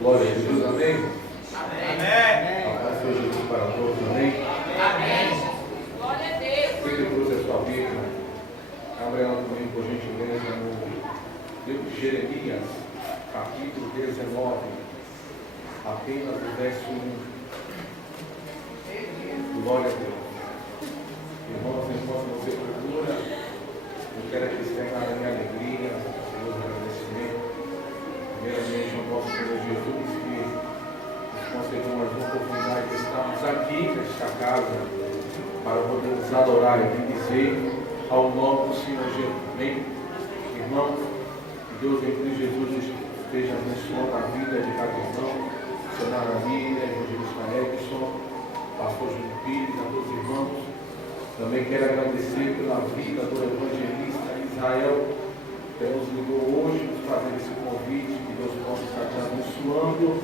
Glória a Jesus, amém? Amém. A paz de Jesus para todos, amém? Amém. Glória a Deus. Quem trouxe a sua Bíblia, abra ela comigo, por gentileza, no livro de Jeremias, capítulo 19, apenas o verso 1. Glória a Deus. Irmãos, enquanto você procura, eu quero aqui externar a minha alegria, o meu agradecimento, primeiramente ao nosso Senhor Jesus, que nos concedeu mais uma oportunidade de estarmos aqui nesta casa, para podermos adorar e bendizer ao nome do Senhor Jesus. Amém? Irmãos, que Deus em Cristo Jesus esteja abençoando a vida de cada irmão, missionário Amília, evangelista Edson, pastor Júlio Pires, a todos os irmãos. Também quero agradecer pela vida do evangelista Israel, que nos ligou hoje, nos fazer esse convite, que Deus possa estar te abençoando,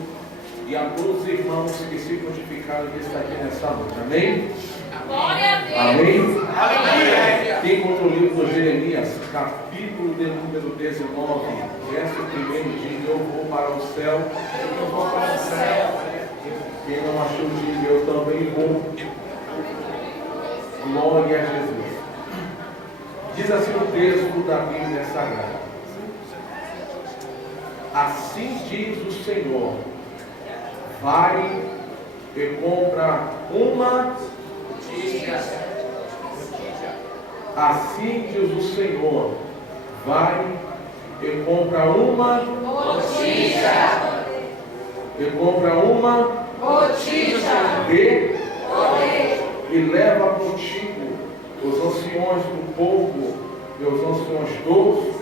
e a todos os irmãos que se prontificaram de estar aqui nessa noite. Amém? Glória a Deus. Amém? Aleluia. Quem encontrou o livro de Jeremias, capítulo de número 19, verso 1, diz: eu vou para o céu. Eu vou para o céu. Quem não achou, diz: eu também vou. Glória a Jesus. Diz assim o texto da Bíblia Sagrada: assim diz o Senhor, vai e compra uma. Assim diz o Senhor, vai e compra uma Botija. e compra uma Botija. e leva contigo os anciões do povo e os anciões dos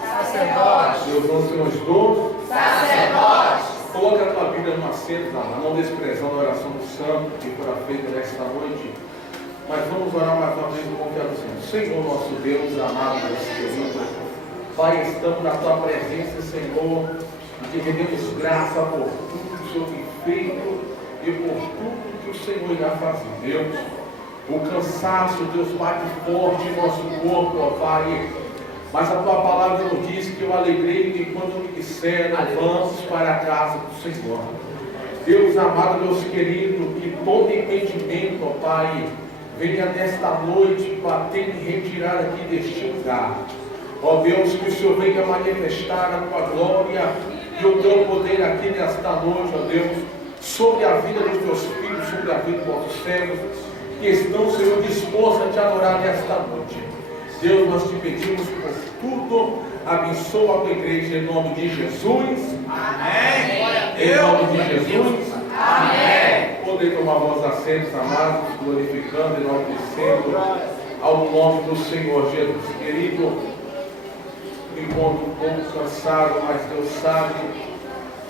Sacerdote. e os anciões dos. Sacerdote. Coloca a tua Bíblia no assento, não desprezando a oração do santo que fora feita nesta noite. Mas vamos orar mais uma vez no confiado do Senhor. Senhor nosso Deus, amado Deus querido, Pai, estamos na tua presença, Senhor, e te rendemos graça por tudo que o Senhor tem feito e por tudo que o Senhor irá fazer. Deus, o cansaço, Deus, bate forte em nosso corpo, ó Pai, mas a tua palavra nos diz que eu alegrei-me quando me disseram: vamos para a casa do Senhor. Deus amado, Deus querido, que todo impedimento, ó Pai, venha nesta noite bater e retirar aqui deste lugar. Ó Deus, que o Senhor venha manifestar a tua glória e o teu poder aqui nesta noite, ó Deus, sobre a vida dos teus filhos, sobre a vida dos nossos servos, que estão, Senhor, dispostos a te adorar nesta noite. Deus, nós te pedimos por tudo, abençoa a tua igreja em nome de Jesus. Amém. Em nome de Jesus. Amém. Poder tomar voz assentos, amados, glorificando e enaltecendo ao nome do Senhor Jesus. Querido, me encontro um pouco cansado, mas Deus sabe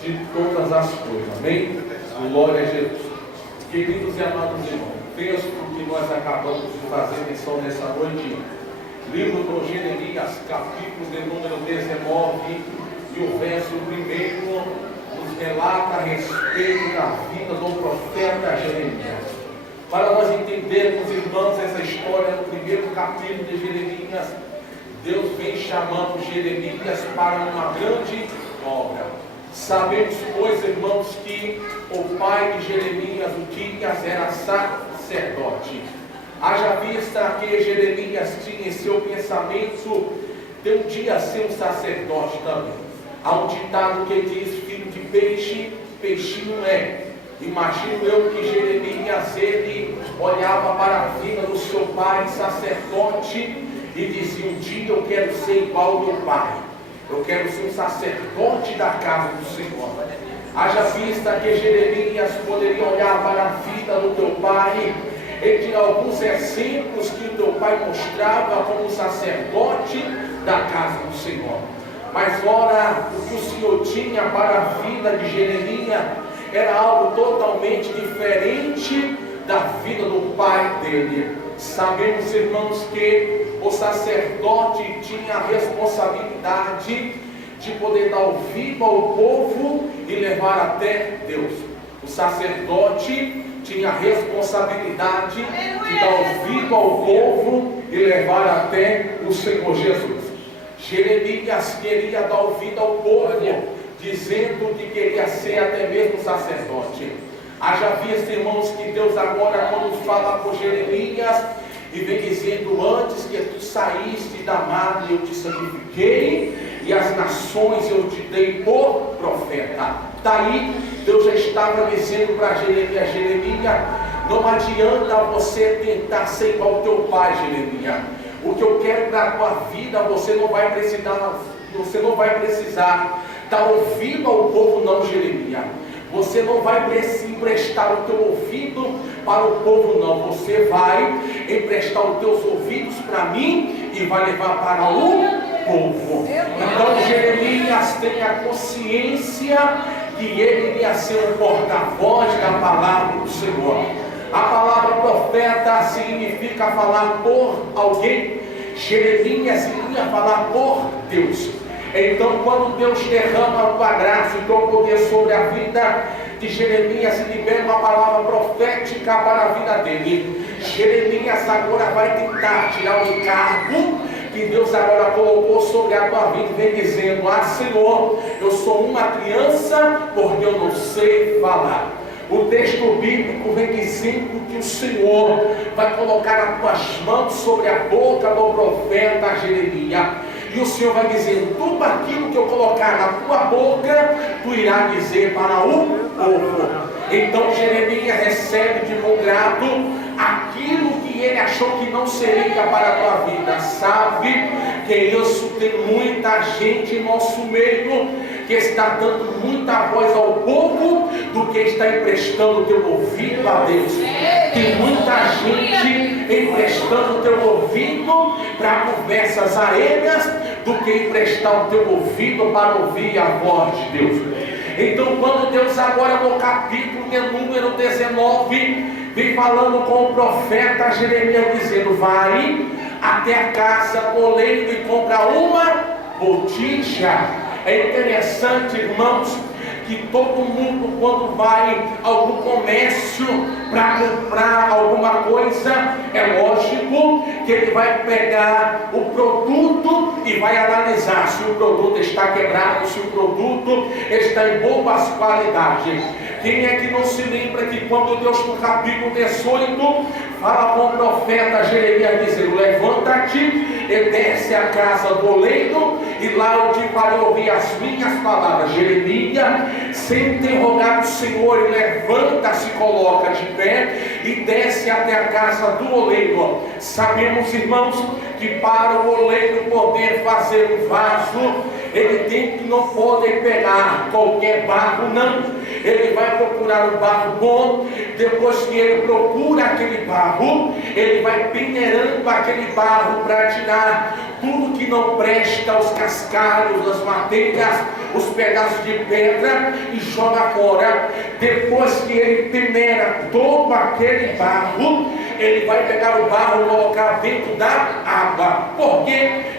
de todas as coisas. Amém? Glória a Jesus. Queridos e amados irmãos, o texto que nós acabamos de fazer menção nessa noite, livro do Jeremias, capítulo de número 19, e o verso 1 nos relata a respeito da vida do profeta Jeremias. Para nós entendermos, irmãos, essa história no primeiro capítulo de Jeremias, Deus vem chamando Jeremias para uma grande obra. Sabemos, pois, irmãos, que o pai de Jeremias, o Quias, era sacerdote. Haja vista que Jeremias tinha em seu pensamento de um dia ser um sacerdote também. Há um ditado que diz: filho de peixe, peixinho é. Imagino eu que Jeremias, ele olhava para a vida do seu pai sacerdote e dizia: um dia eu quero ser igual ao meu pai, eu quero ser um sacerdote da casa do Senhor. Haja vista que Jeremias poderia olhar para a vida do teu pai e tirar alguns exemplos que o teu pai mostrava como sacerdote da casa do Senhor. Mas ora, o que o Senhor tinha para a vida de Jeremias era algo totalmente diferente da vida do pai dele. Sabemos, irmãos, que o sacerdote tinha a responsabilidade de poder dar ouvido ao povo e levar até Deus. O sacerdote tinha a responsabilidade de dar ouvido ao povo e levar até o Senhor Jesus. Jeremias queria dar ouvido ao povo, dizendo que queria ser até mesmo sacerdote. Haja visto, irmãos, que Deus agora, quando fala por Jeremias, e vem dizendo: antes que tu saíste da madre, eu te santifiquei, e as nações eu te dei por profeta. Daí Deus já estava dizendo para Jeremias: Jeremias, não adianta você tentar ser igual ao teu pai, Jeremias. O que eu quero para a tua vida, você não vai precisar dar ouvido ao povo, não, Jeremias. Você não vai emprestar o teu ouvido para o povo, não. Você vai emprestar os teus ouvidos para mim e vai levar para o povo. Então Jeremias tem a consciência que ele iria ser o porta-voz da palavra do Senhor. A palavra profeta significa falar por alguém. Jeremias iria falar por Deus. Então, quando Deus derrama a graça e o poder sobre a vida de Jeremias, e libera uma palavra profética para a vida dele, Jeremias agora vai tentar tirar o encargo que Deus agora colocou sobre a tua vida, e vem dizendo: ah, Senhor, eu sou uma criança porque eu não sei falar. O texto bíblico vem dizendo que o Senhor vai colocar as tuas mãos sobre a boca do profeta Jeremias. E o Senhor vai dizer: tudo aquilo que eu colocar na tua boca, tu irá dizer para o povo. Então Jeremias recebe de bom grado aquilo que ele achou que não seria para a tua vida. Sabe que isso tem muita gente em nosso meio que está dando muita voz ao povo do que está emprestando o teu ouvido a Deus. Tem muita gente emprestando o teu ouvido para conversas aéreas do que emprestar o teu ouvido para ouvir a voz de Deus. Então, quando Deus agora no capítulo de número 19 vem falando com o profeta Jeremias, dizendo: vai até a casa do oleiro e compra uma botija. É interessante, irmãos, que todo mundo, quando vai a algum comércio para comprar alguma coisa, é lógico que ele vai pegar o produto e vai analisar se o produto está quebrado, se o produto está em boas qualidades. Quem é que não se lembra que quando Deus, no capítulo 18, fala com o profeta Jeremias, dizendo: levanta-te e desce a casa do oleiro, e lá eu te farei ouvir as minhas palavras. Jeremias, sem interrogar o Senhor, levanta-se, coloca de pé e desce até a casa do oleiro. Sabemos, irmãos, que para o oleiro poder fazer um vaso, ele tem que não poder pegar qualquer barro, não. Ele vai procurar um barro bom. Depois que ele procura aquele barro, ele vai peneirando aquele barro para tirar tudo que não presta, os cascalhos, as madeiras, os pedaços de pedra, e joga fora. Depois que ele peneira todo aquele barro, ele vai pegar o barro e colocar dentro da água. Porque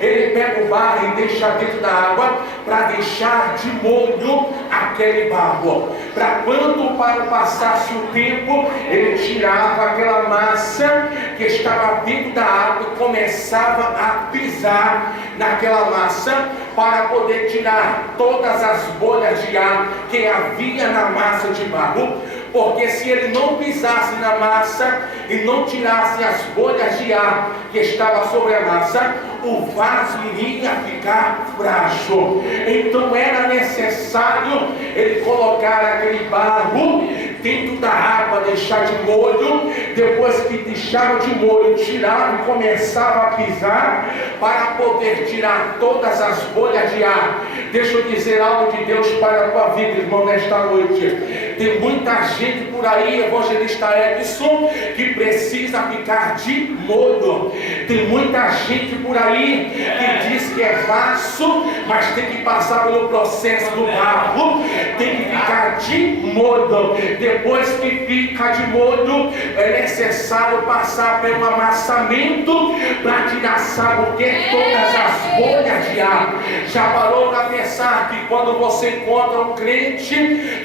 ele pega o barro e deixa dentro da água para deixar de molho aquele barro. Para quando passasse o tempo, ele tirava aquela massa que estava dentro da água e começava a pisar naquela massa para poder tirar todas as bolhas de ar que havia na massa de barro. Porque se ele não pisasse na massa e não tirasse as bolhas de ar que estava sobre a massa, o vaso iria ficar frágil. Então era necessário ele colocar aquele barro dentro da água, deixar de molho. Depois que deixava de molho, tirava e começava a pisar para poder tirar todas as bolhas de ar. Deixa eu dizer algo de Deus para a tua vida, irmão, nesta noite. Tem muita gente por aí, evangelista Edson, que precisa ficar de molho. Tem muita gente por aí que diz que é vaso, mas tem que passar pelo processo do barro, tem que ficar de molho. Depois que fica de molho, é necessário passar pelo amassamento para tirar, sabe o que? Todas as bolhas de ar. Já parou para pensar que quando você encontra um crente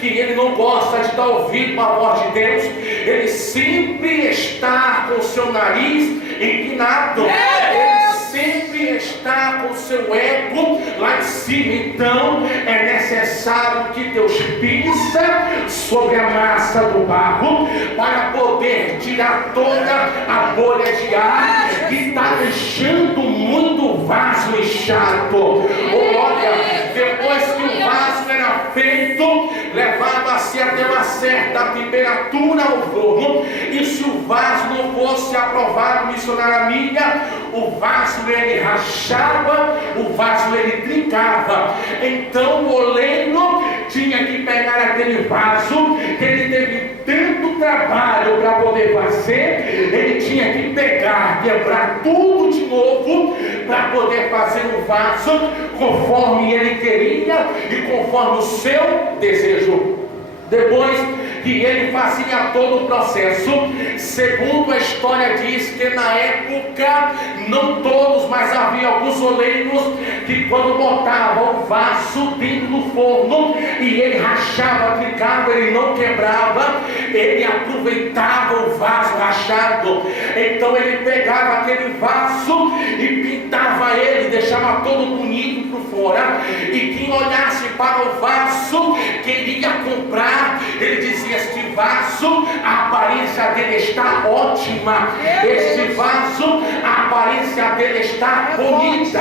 que ele não gosta de dar ouvido à voz de Deus, ele sempre está com o seu nariz empinado, ele sempre se está com seu ego lá em cima, então é necessário que Deus pisa sobre a massa do barro para poder tirar toda a bolha de ar que está deixando muito vaso inchado. Olha, depois que o vaso era feito, levava-se até uma certa temperatura ao forno, e se o vaso não fosse aprovado, missionária amiga, o vaso ele rachava, o vaso ele trincava. Então o oleiro tinha que pegar aquele vaso que ele teve tanto trabalho para poder fazer, ele tinha que pegar, quebrar tudo de novo para poder fazer o vaso conforme ele queria e conforme o seu desejo. Depois que ele fazia todo o processo, segundo a história diz que na época, não todos, mas havia alguns oleiros que quando botavam o vaso dentro do forno e ele rachava, trincava, ele não quebrava, ele aproveitava o vaso rachado. Então ele pegava aquele vaso e pintava ele, deixava todo bonito por fora, e quem olhasse para o vaso queria comprar, ele dizia: este vaso, a aparência dele está ótima, este vaso, a aparência dele está bonita.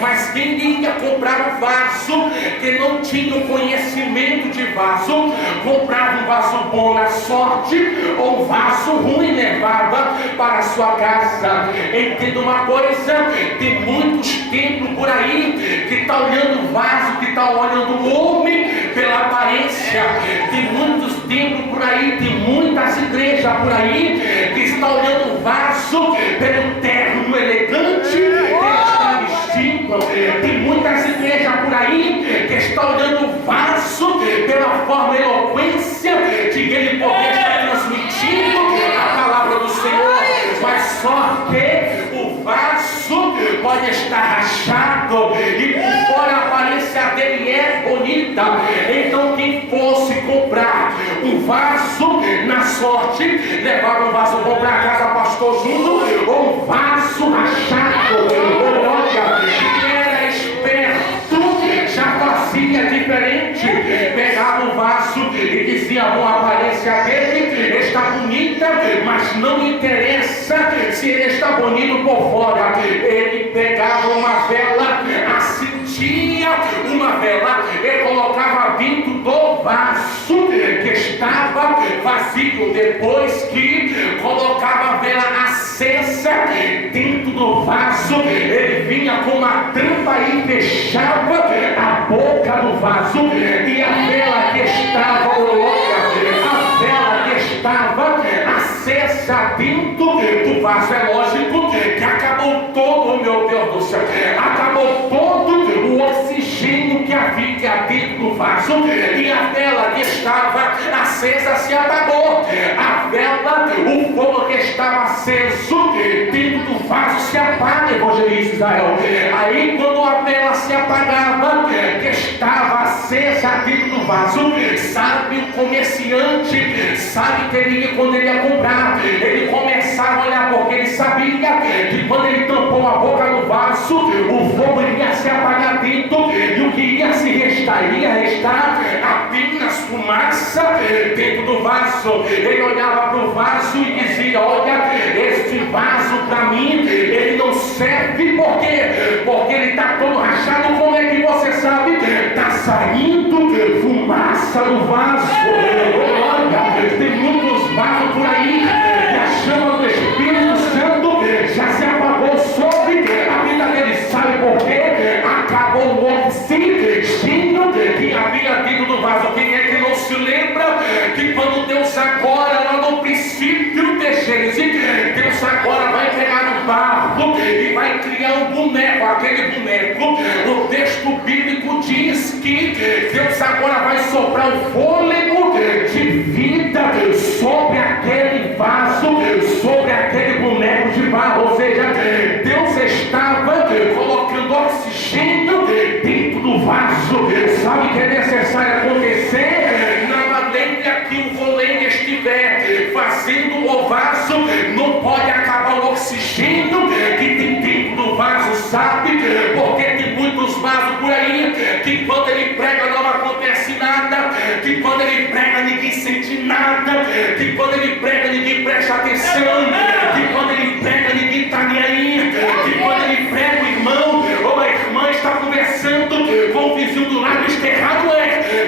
Mas quem iria comprar um vaso que não tinha o conhecimento de vaso, comprava um vaso bom na sorte, ou um vaso ruim levava para a sua casa. Entenda uma coisa, tem muitos templos por aí que está olhando o vaso, que está olhando o homem pela aparência. Tem muitos templos por aí, tem muitas igrejas por aí que estão olhando o vaso pelo terno elegante que ele está vestindo. Tem muitas igrejas por aí que estão olhando o vaso pela forma e eloquência de ele poder estar transmitindo a palavra do Senhor. Mas só que o vaso pode estar rachado e por fora a aparência dele é bonita. Então quem fosse comprar um vaso na sorte, levava um vaso bom para casa, pastor Júnior, ou um vaso rachado. Olha, quem era esperto já fazia diferente, pegava o vaso e dizia: bom, a aparência dele está bonita, mas não interessa se ele está bonito por fora. Ele pegava uma vela, acendia uma vela e colocava dentro do vaso que estava vazio. Depois que colocava a vela acesa dentro do vaso, ele vinha com uma tampa e fechava a boca do vaso, e a vela que estava, a vela que estava acesa dentro do vaso. É lógico que acabou todo, meu Deus do céu, acabou todo o oxigênio que havia dentro do vaso, e a vela que estava acesa se apagou. A vela, o fogo que estava aceso dentro do vaso se apaga, evangelista Israel. Aí quando a vela se apagava, que estava acesa dentro do vaso, sabe o comerciante, sabe que ele ia, quando ele ia comprar, ele começava a olhar, porque ele sabia que quando ele tampou a boca do vaso, o fogo iria se apagar dentro, e o que ia se restar, ia restar apenas fumaça dentro do vaso. Ele olhava para o vaso e dizia: olha, este vaso para mim, ele não serve. Por quê? Porque ele está todo rachado. Como é que você sabe? Está saindo fumaça do vaso. Olha, tem muitos vasos por aí que a chama do Espírito Santo já se apagou sobre a vida dele. Sabe por quê? Acabou o oxigênio que havia dentro do vaso. Quem é que não se lembra que quando Deus agora, lá no princípio de Gênesis, Deus agora vai pegar no barro e vai criar um boneco. Aquele boneco, o texto bíblico diz que Deus agora vai soprar o fôlego de que quando ele prega ninguém sente nada, que quando ele prega ninguém presta atenção, que quando ele prega ninguém está nem aí, que quando ele prega o irmão ou a irmã está conversando com o vizinho do lado, esterrado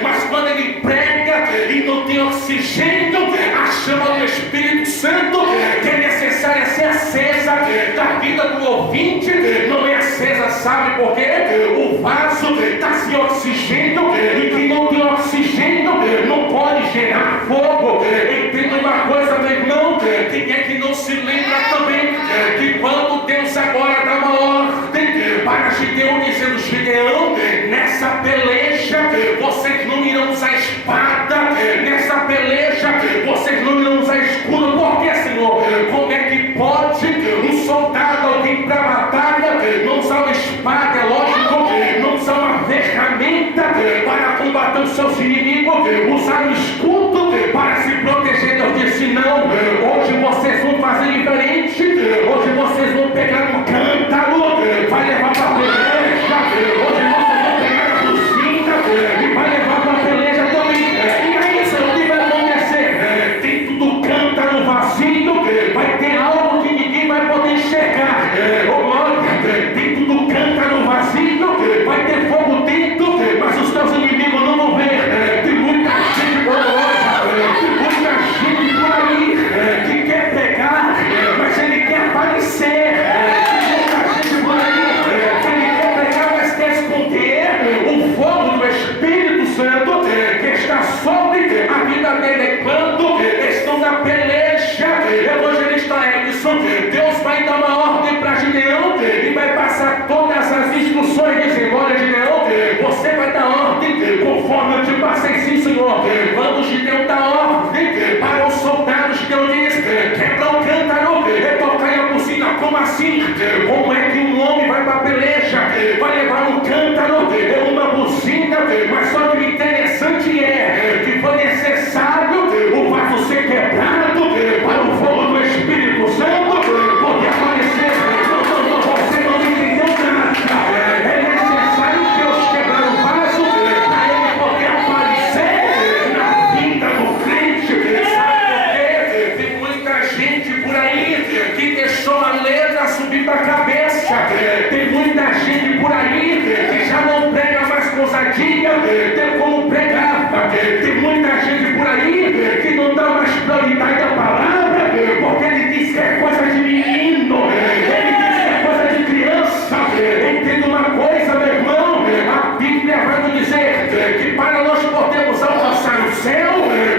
mas quando ele prega e não tem oxigênio, a chama do Espírito Santo que é necessária ser acesa da vida do ouvinte, não é acesa, sabe por quê? O vaso está sem oxigênio e quem não tem oxigênio não pode gerar fogo. Entenda uma coisa, meu irmão, quem é que não se lembra também que quando Deus agora dá uma ordem para Gideão, dizendo: Gideão, nessa peleja vocês não irão usar espada, nessa peleja vocês não irão usar escudo. Por que, Senhor? Como é que pode um soldado, alguém para a batalha, não usar uma espada? É lógico, não usar uma ferramenta para combater os seus inimigos, usar um escudo para se proteger. Deus disse: não, hoje vocês vão fazer diferente, hoje vocês vão pegar um cântaro, vai levar para a peleja, hoje vocês vão pegar a buzina e vai levar para a peleja também. E aí, Senhor, o que vai acontecer? Dentro do cântaro vazio vai ter algo que ninguém vai poder enxergar. Dentro do cântaro vazio vai ter fogo dentro, mas os teus inimigos não vão ver. Tem muita gente por aí que quer pegar, mas ele quer aparecer. Tem muita gente por aí que ele quer pegar, mas quer esconder o fogo do Espírito Santo que está sobre a vida dele. Quando estão na peleja, evangelista Edson, Deus vai dar uma ordem para Gideão e vai passar todas as instruções, dizendo: olha, Gideão, você vai dar ordem conforme eu te passei. Sim, Senhor. Quando Gideão dá ordem para os soldados, Gideão diz: quebra o cântaro e tocar a buzina. Como assim? Como é que um homem vai para a peleja, vai levar um cântaro e uma buzina? Mas só que o interessante é que foi necessário o vaso ser quebrado para o fogo do Espírito Santo poder aparecer. Você não entendeu nada. É necessário Deus quebrar o vaso para ele poder aparecer na vida do crente. Sabe por quê? Tem muita gente por aí que deixou a letra subir para a cabeça. Tem muita gente por aí que já não prega mais com ousadia como pregava. Tem muita gente por aí que não dá mais prioridade à palavra, porque ele diz que é coisa de menino, ele diz que é coisa de criança. Entenda uma coisa, meu irmão, a Bíblia vai nos dizer que para nós podermos alcançar o céu,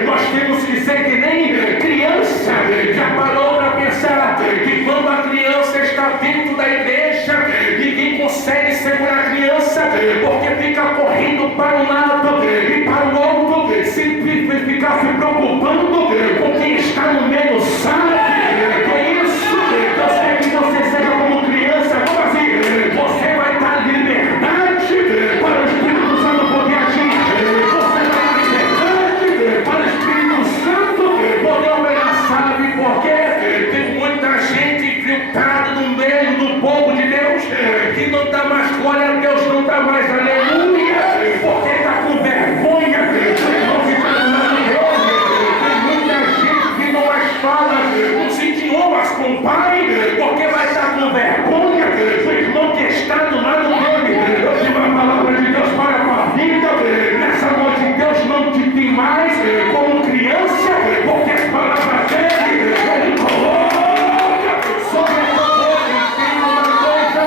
nós temos que ser que nem criança. Já parou para pensar que quando a criança está dentro da igreja, ninguém consegue segurar a criança, porque fica correndo para um lado e para o outro, sempre ficar se preocupando com quem está no meio, sabe? É isso. Deus quer que você seja como criança. Como assim? Você vai dar liberdade para o Espírito Santo poder agir. Você vai dar liberdade para o Espírito Santo poder operar. Sabe por quê? Tem muita gente infiltrada no meio do povo de Deus que não dá mais glória a Deus, não dá mais aleluia, porque está com vergonha. Tem muita gente que não mais fala, não se idiomas com o Pai, porque vai estar com vergonha do irmão que está do lado dele. Eu tive a palavra de Deus para a tua vida. Nessa noite Deus não te tem mais como criança, porque as palavras dele ele coloca sobre a tua boca. Tem uma coisa,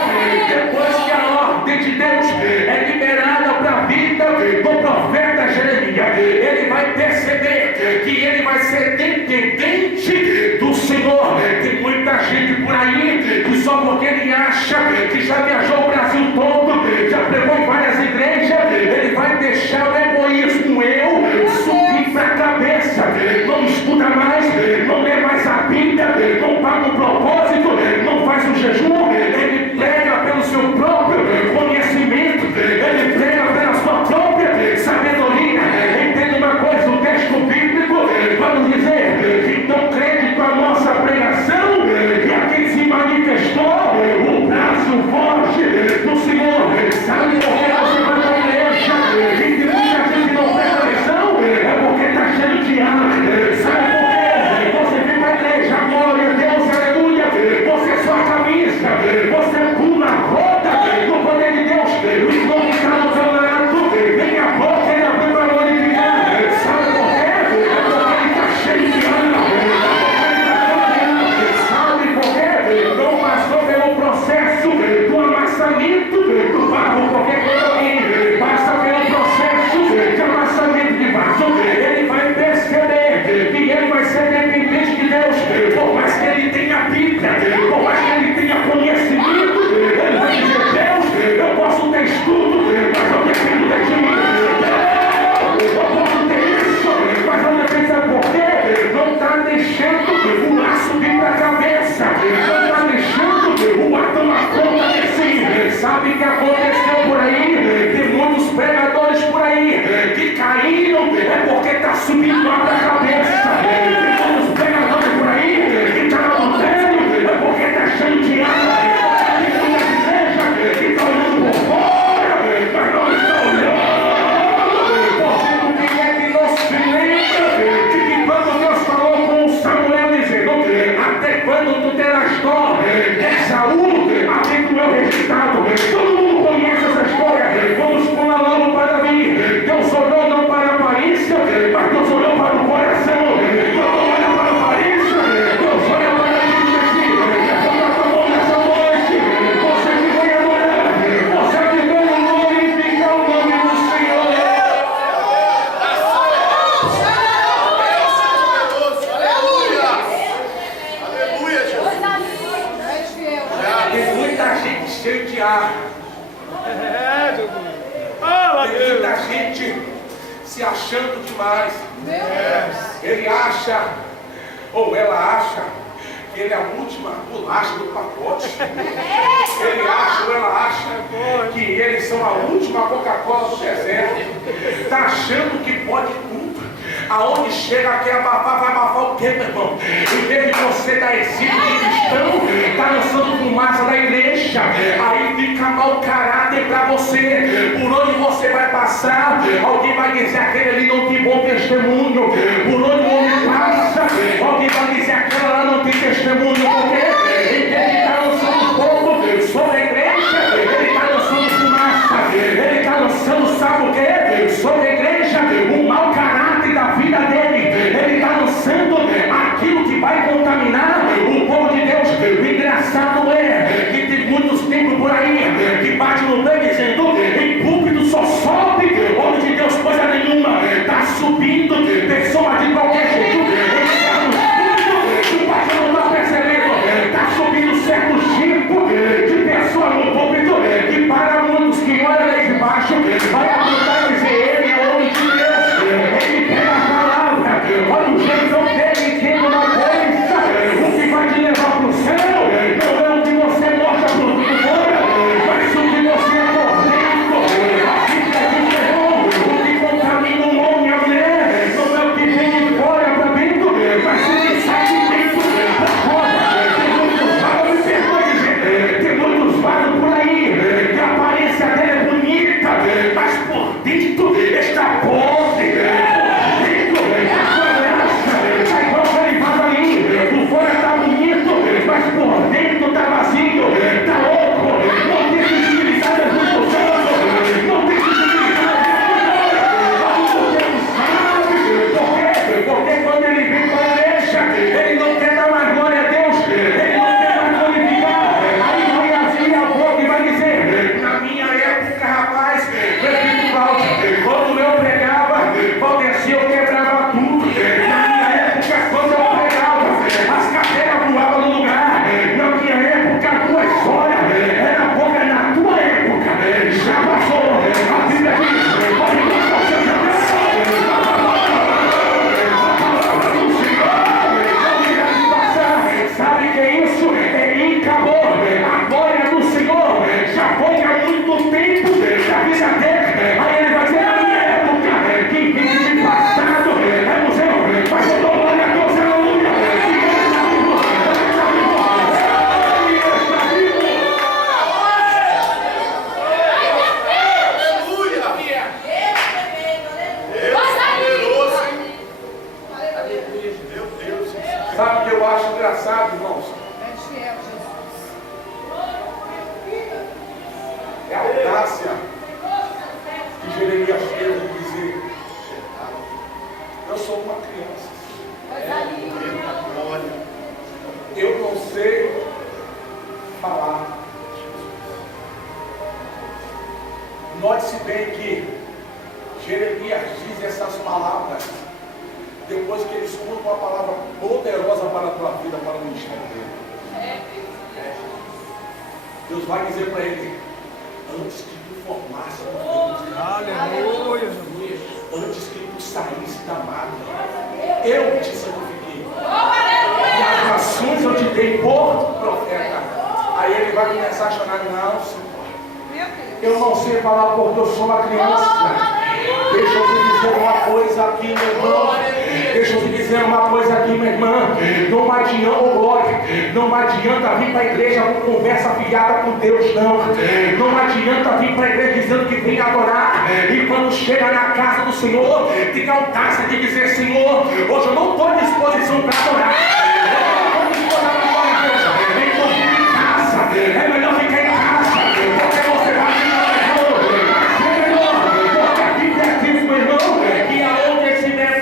depois que a ordem de Deus é liberada para a vida do profeta Jeremias, ele vai perceber que ele vai ser dependente do Senhor. Tem muita gente por aí que só porque ele acha que já viajou o Brasil todo, já pregou em várias igrejas, ele vai deixar o egoísmo, eu, subir para a cabeça. Não estuda mais, não lê mais a Bíblia, não paga um propósito, não faz um jejum. Ele prega pelo seu próprio conhecimento, ele prega pela sua própria sabedoria. Entenda uma coisa, o texto bíblico vai nos dizer que dão crédito à nossa pregação, e a quem se manifestou o braço forte mas Deus olhou para o coração. Deus não olha para a aparência, Deus olha para a gente. Levanta a mão nessa noite. Você que vem adorar, você que vem glorificar o nome do Senhor. Tem muita gente cheia de ar. Tem muita gente se achando demais. Ele acha, ou ela acha, que ele é a última bolacha do pacote. Ele acha ou ela acha que eles são a última Coca-Cola do deserto. Está achando que pode tudo. Aonde chega quer abafar, vai abafar o quê, meu irmão? Em vez de você dar exílio de cristão, está lançando fumaça da igreja. Aí fica mau caráter para você. Por onde você vai passar, alguém vai dizer aquele ali não tem bom testemunho. Por onde o homem passa, alguém vai dizer aquela lá não tem testemunho. Por quê? Ele está lançando fogo sobre a igreja. Ele está lançando fumaça. Ele está lançando, sabe o quê? Sobre a igreja, o mau caráter da vida dele. Ele está lançando aquilo que vai contaminar o povo de Deus. O engraçado é que tem muitos templos por aí que bate no pé dizendo em púlpito só sobe homem de Deus coisa nenhuma. Está subindo pessoas de qualquer jeito. O pastor não está percebendo. Está subindo certo tipo de pessoa no púlpito que para muitos que olham lá de baixo vai apontar e dizer ele é homem de Deus. Ele pega a palavra, olha o jeitão dele, entende uma coisa. O que vai te levar para o céu não é o que você mostra para o mundo fora, mas o que você é por dentro. A Bíblia diz que o que contamina um homem e a mulher não é o que vem de fora para dentro, mas o que sai de dentro para fora. Tem muitos vagos por aí que a aparência dele é bonita, mas por dentro está podre. Mas por dentro está vazio, está louco, não tem sensibilidade do Espírito Santo, não tem sensibilidade do Espírito Santo. Porque quando ele vem para a igreja, ele não quer dar mais glória a Deus, ele não quer mais glorificar. Aí vai abrir a boca e vai dizer, na minha época, rapaz, prefiro Cláudio, quando eu pregava, Valdeci eu quebrava tudo. Na minha época, quando eu pregava, as cadeiras voavam no lugar. Na minha época, a tua história era pouca, na tua época já passou. A Bíblia diz, pode passar o seu sabe que é isso? Ele acabou. A glória do Senhor já foi há muito tempo da vida dele. Aí ele vai dizer, na minha época, quem vive de passado é museu, mas eu dou glória a Deus, aleluia. Sabe o que eu acho engraçado, irmãos? É a audácia que Jeremias teve de dizer, eu sou uma criança. Eu não sei falar. Note-se bem que Jeremias diz essas palavras depois que ele escuta uma palavra poderosa para a tua vida, para o ministério dele. Deus vai dizer para ele, antes que tu formasse Aleluia. antes que tu saísse da máquina, eu te santifiquei. E as nações eu te dei por profeta. Aí ele vai começar a chamar, não, Senhor, eu não sei falar porque eu sou uma criança. Deixa eu te dizer uma coisa aqui, meu irmão. Deixa eu te dizer uma coisa aqui, minha irmã. Não adianta, oh glória, não adianta vir para a igreja com conversa fiada com Deus, não. Não adianta vir para a igreja dizendo que vem adorar. E quando chega na casa do Senhor, tem audácia de dizer, Senhor, hoje eu não estou em disposição para adorar. Eu não estou disposto para adorar a Deus. Vem comigo em casa. É melhor ficar em casa. Porque você vai vir, meu irmão. Porque a Bíblia diz, meu irmão, que aonde estiver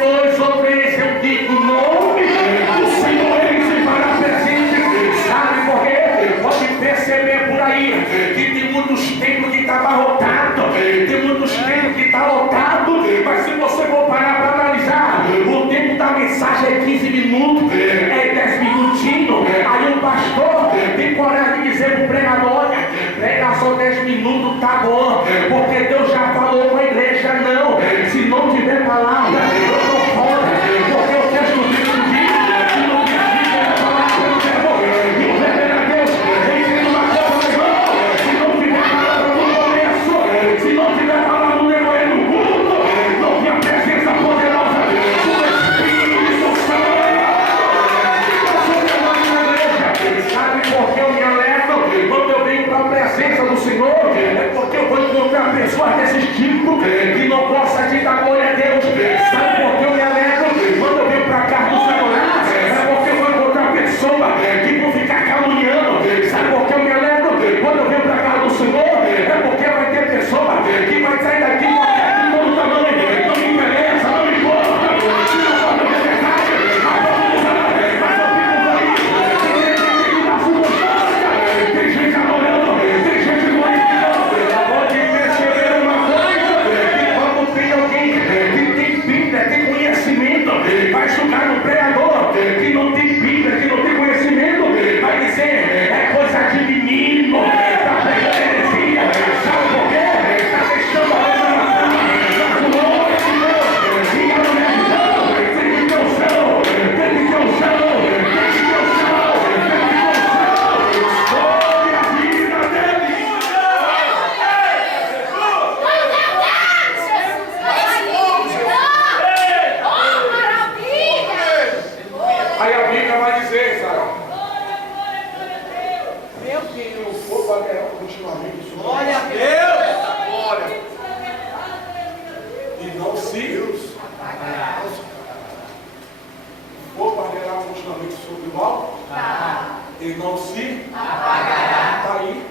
e não se apagará. Está aí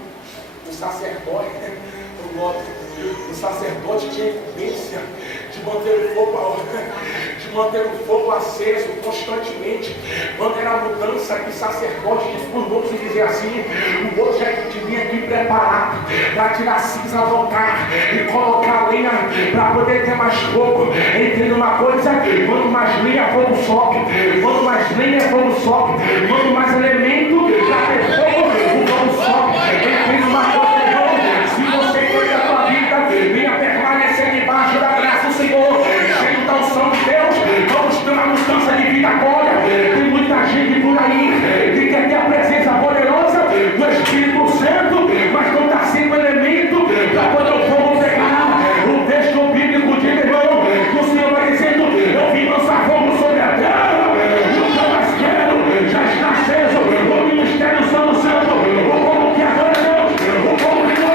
o sacerdote, o sacerdote tinha incumbência de manter o fogo aceso constantemente. Quando era a mudança de sacerdote, vamos dizer assim, o outro já devia aqui preparado para tirar cinza do altar e colocar lenha para poder ter mais fogo. Entenda uma coisa: quanto mais lenha fogo sobe, quanto mais lenha fogo sobe, quanto mais elemento para ter fogo, o fogo sobe. Entenda uma coisa, irmão: se você quer a tua vida, venha permanecer debaixo da graça do Senhor, cheio da unção de Deus. Vamos ter uma mudança de vida agora. Tem muita gente por aí que quer ter a presença poderosa do Espírito Santo, mas não está sendo elemento para quando o fogo pegar. O texto bíblico diz, irmão, que o Senhor vai dizendo: eu vim lançar fogo sobre a terra, e o que eu mais quero já está aceso. O ministério Santo, o povo que adora Deus, o povo que não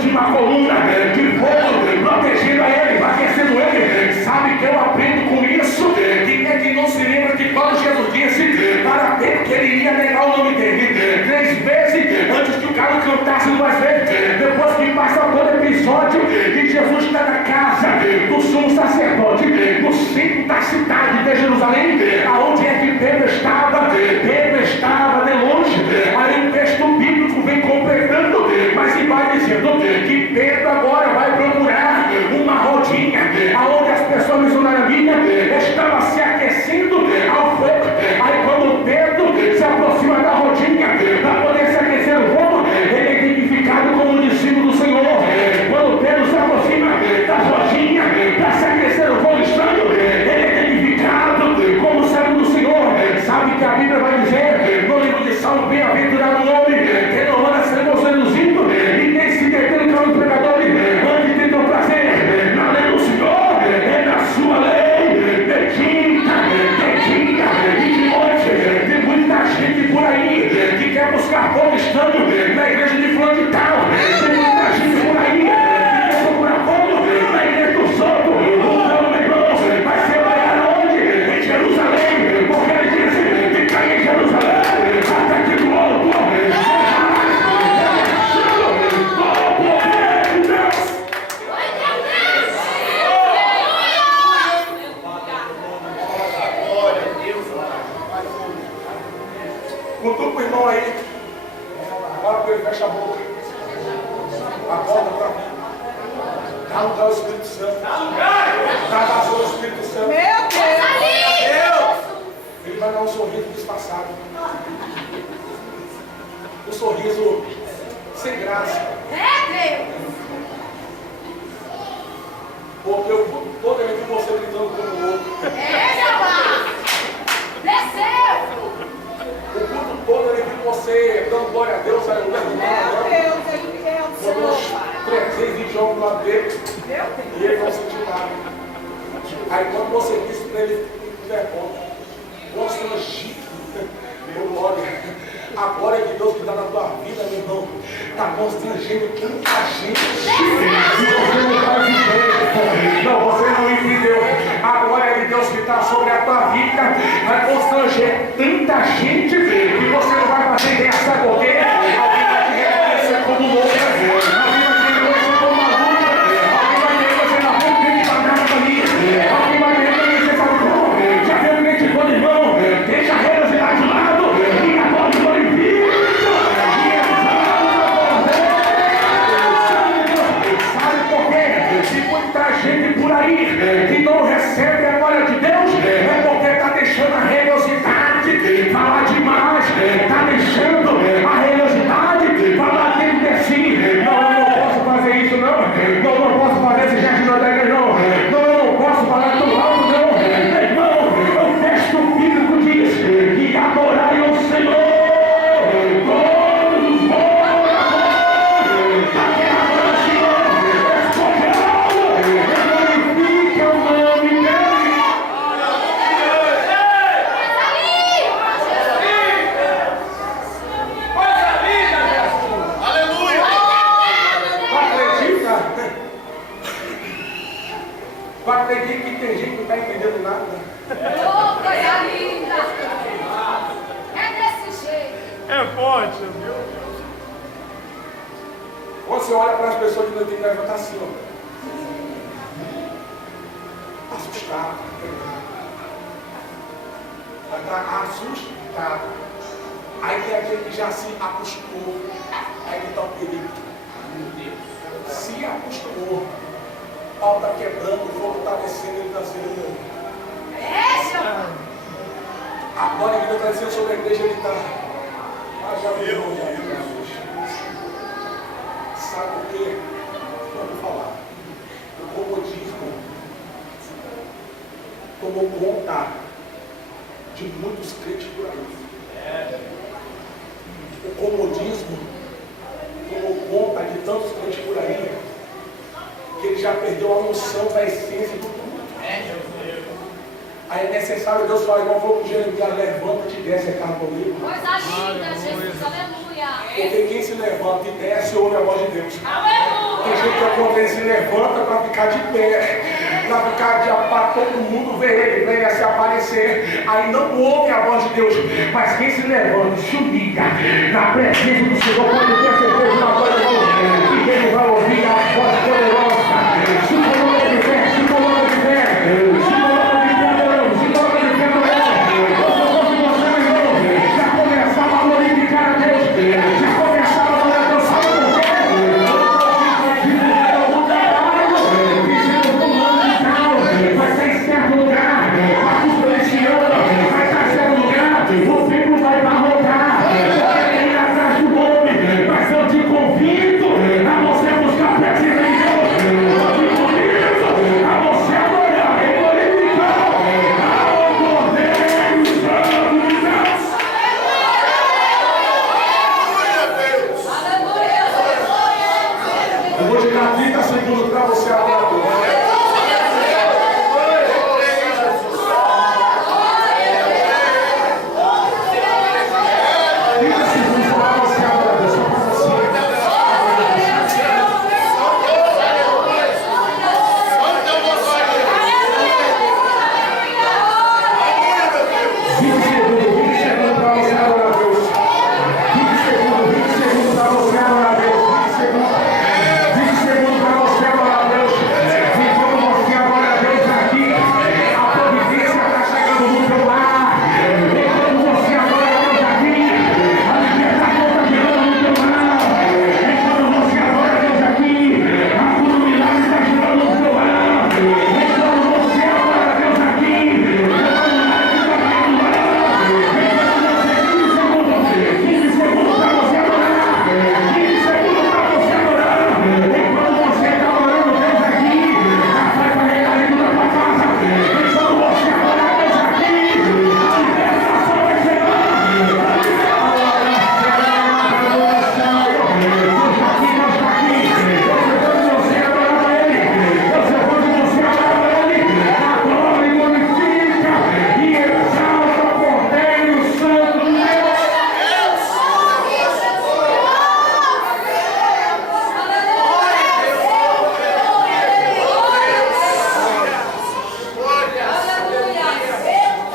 de uma coluna de fogo protegendo a ele, aquecendo ele. Sabe que eu aprendo com isso? Que não se lembra que quando Jesus disse para Pedro que ele iria negar o nome dele 3 vezes antes que o galo cantasse 2 vezes. Depois que passa todo episódio e Jesus está na casa do sumo sacerdote, no centro da cidade de Jerusalém, aonde é que Pedro estava? Pedro estava de longe. Aí o texto bíblico vem completando, mas ele vai dizendo que Pedro agora vai procurar uma rodinha aonde as pessoas missionárias estavam se aquecendo ao fogo. Aí quando Pedro se aproxima da rodinha para poder se aquecer o fogo, ele é identificado como discípulo do Senhor. Quando Pedro se aproxima da rodinha para se aquecer o fogo estranho, ele é identificado como servo do Senhor. Sabe que a Bíblia vai dizer no livro de Salmo: bem-aventurado o homem que não anda sendo seduzido e nem se detém no caminho do pecador, antes de ter prazer na lei do Senhor, é na sua lei, de dia e de noite. Tem muita gente por aí que quer buscar fogo estranho na igreja de fulano de tal. Tem muita gente por aí que quer procurar fogo na igreja do Santo. O fogo, meu irmão, vai ser lá onde? Em Jerusalém, porque ele disse que cai em Jerusalém até que do alto cutuca o irmão aí, agora que ele fecha a boca, acorda para mim, dá lugar ao Espírito Santo, dá vazão ao Espírito Santo. Meu Deus! Ele vai dar um sorriso disfarçado, um sorriso sem graça, porque eu todo ele vi você gritando como o outro. O culto todo ele viu você dando glória a Deus, aleluia. Meu Deus, ele é o Senhor, Pai. 320 homens do lado dele, Meu Deus. e ele não sentiu nada. Aí quando você disse para ele, vergonha, constrangido, meu glória, a glória de Deus que está na tua vida, meu irmão, está constrangendo tanta gente. E você não faz ideia. Não, você não entendeu. A glória de Deus que está sobre a tua vida vai constranger tanta gente que você não vai fazer ideia. Sabe por quê? Alguém vai te reconhecer como louco. Alguém vai te reconhecer como maluco. Alguém vai te reconhecer na boca que vai dar para mim. Alguém vai te reconhecer, sabe como? Já viu alguém te falando, irmão? Deixa a religiosidade de lado e agora te glorifica. Sabe por quê? Se muita gente por aí que não recebe a glória de Deus, é porque está deixando a religiosidade falar demais, está deixando tem gente que não está entendendo nada. Oh, coisa linda! É desse jeito. É forte, viu? Quando você olha para as pessoas que não entendem, vai estar assim, ó. Assustado. Vai estar assustado. Aí tem aquele que já se acostumou. Aí que está o perigo. Meu Deus. Se acostumou. O pau está quebrando, o fogo está descendo, ele está sendo. Deixa! Agora ele está dizendo sobre a igreja, ele está. Ah, já viu, já. Sabe por quê? Vamos falar. O comodismo tomou conta de muitos crentes por aí. O comodismo tomou conta de tantos crentes por aí que ele já perdeu a noção da essência do culto. Aí é necessário Deus falar, igual falou com Jeremias, levanta-te e desce a carne comigo. Coisa linda, Jesus, aleluia. Porque quem se levanta e desce ouve a voz de Deus. Aleluia. Tem gente que acontece, se levanta para ficar de pé, para ficar de para todo mundo ver ele, venha se aparecer. Aí não ouve a voz de Deus. Mas quem se levanta, se humilha na presença do Senhor, pode ter certeza na voz de Deus, que ele vai ouvir a voz poderosa. Se coloca de pé, se coloca de pé, se coloca de pé, se coloca de pé, já começava a glorificar a Deus, já começava a adorar a Deus, sabe por quê? Vai estar em certo lugar, vai estar em certo lugar, o tempo vai abarrotar, vai ir atrás do homem, mas eu te convido a você buscar presença de Deus, eu te convido a você adorar e glorificar ao Cordeiro Santo de Deus. Eu vou te dar 30 segundos para você adorar a Deus. 30 segundos para você adorar a Deus. Só para você. 20 segundos para você adorar a Deus. 20 segundos para você adorar a Deus. 20 segundos para você adorar a Deus. Enquanto você adora a Deus aqui, a providência está chegando no teu lar. Enquanto você adora a Deus aqui, a libertação está chegando no teu lar. Enquanto você adora a Deus aqui, a cura do milagre está chegando no teu lar. Enquanto você adora a Deus aqui,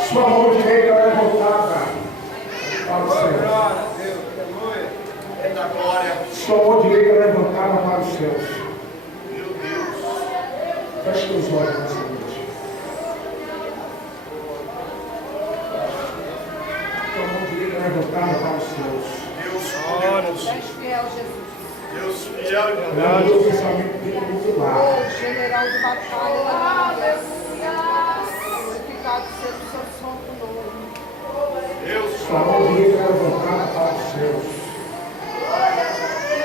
sua mão direita é voltada para o céu. Sua mão direita é levantada para os céus. Feche teus olhos nessa noite. Sua mão direita é levantada para os céus. És fiel, Jesus. Olha o teu pensamento dentro do teu lar. Oh, general de batalha, aleluia. Glorificado seja o seu santo nome. Sua mão direita é levantada para os céus.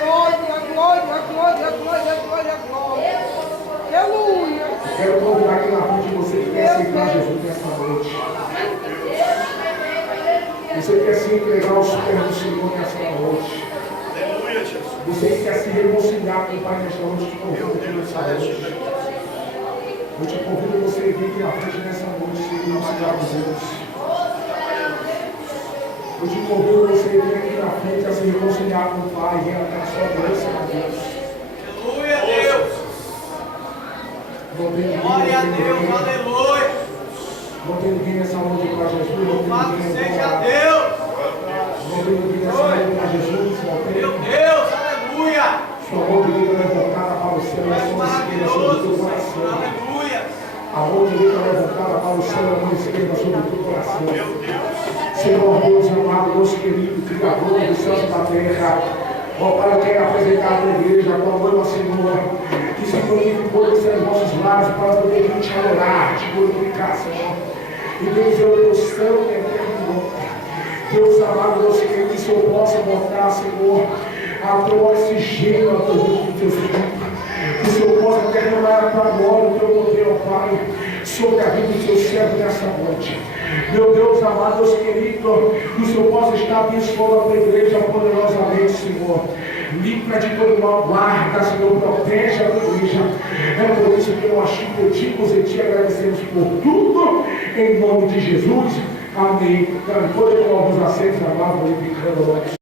Glória, glória, glória, glória, glória, glória. Aleluia. Quero convidar aqui na frente de você que quer aceitar Jesus nessa noite. Você quer se entregar aos pés do Senhor nessa noite. Você que quer se reconciliar com o Pai nesta noite, te convido aqui nessa noite. Eu te convido a você vir aqui na frente nessa noite e se reconciliar com Deus. Eu te convido a você vir aqui na frente a se reconciliar com o Pai e até a sua graça a Deus. Aleluia, Deus. Não tem Glória a Deus, aleluia. vir nessa noite para Jesus. Louvado seja Deus. Meu Deus, vir nessa noite para Jesus. Meu Deus, aleluia. Sua mão direita levantada para o céu, a sua esquerda sobre o teu coração. Aleluia. A mão direita levantada para o céu, a mão esquerda sobre o teu coração. Senhor Deus amado, Deus querido, Criador dos céus e da terra. Ó Pai, eu quero apresentar a tua igreja, a tua noiva, Senhor, que se glorificou desses nossos lares para poder vir te adorar, te glorificar, Senhor. E Deus, eu teu santo e eterno nome. Deus amado, Deus querido, que o Senhor possa botar, Senhor, a teu oxigênio, a teu vida do teu Espírito. Que o Senhor possa derramar a tua glória, o teu poder, ó Pai, sobre a vida do teu servo nessa noite. Meu Deus amado, Deus querido, que o Senhor possa estar abençoando a tua igreja poderosamente, Senhor. Livra de todo mal, guarda, Senhor, protege a tua igreja. É por isso que nós te pedimos e te agradecemos por tudo, em nome de Jesus. Amém. Todos os assentos, amados, glorificando.